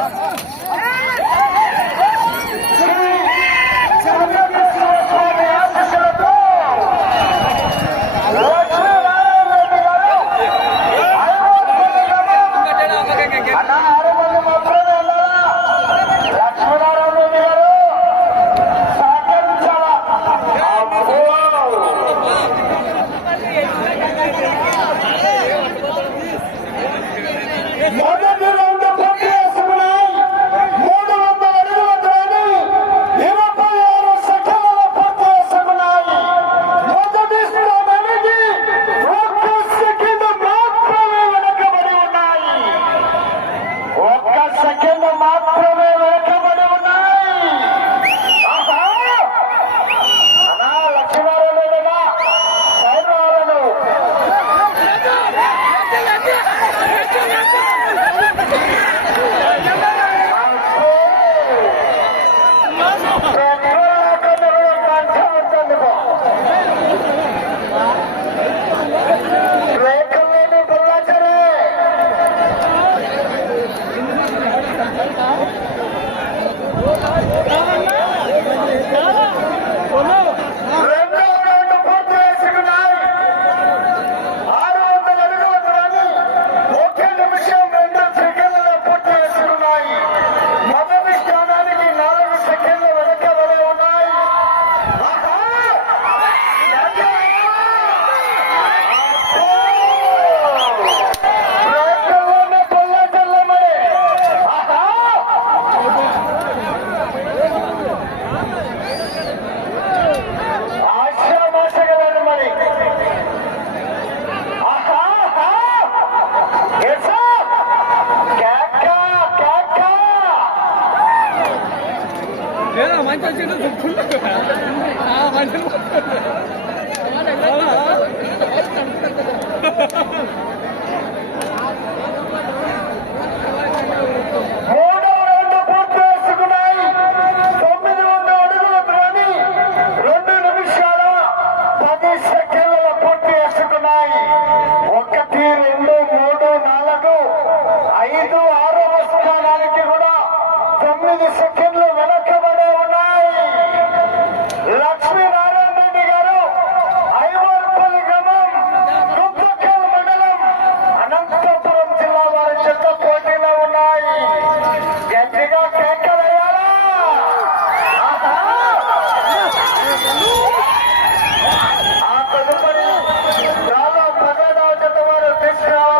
Come ఐదు ఆరు స్థానానికి కూడా తొమ్మిది సెకండ్లు వెనకబడి ఉన్నాయి లక్ష్మీనారాయణ రెడ్డి గారు ఐవర్పల్లి గ్రామం మండలం అనంతపురం జిల్లా వారి చెత్త పోటీలో ఉన్నాయి గట్టిగా కేకలయ్యారా తదుపరి చాలా పగడా చెత్త వారు తీసుకురావాలి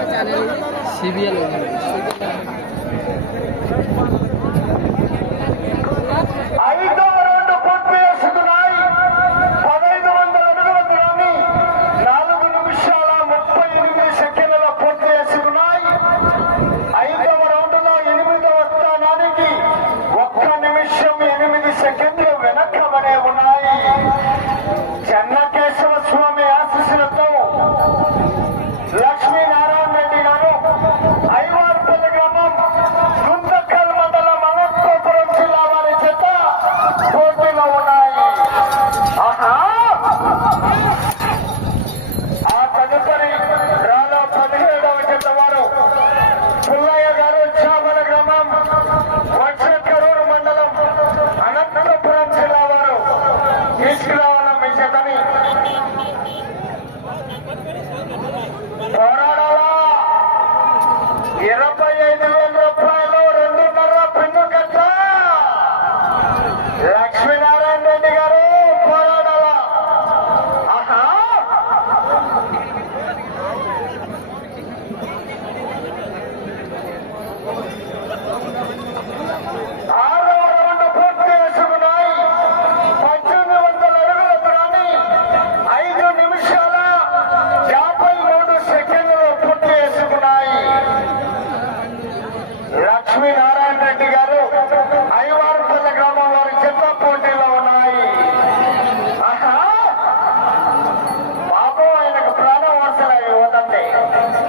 Si sí, bien ahí está.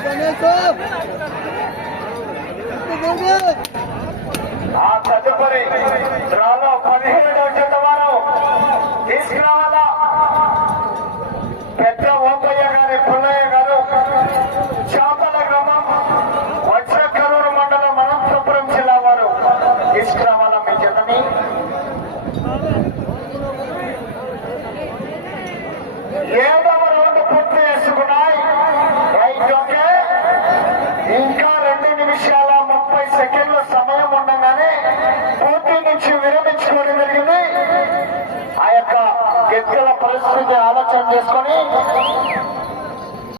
तदपरी द्रा पदेड शतम इस तो ग्राम 戦ですこれ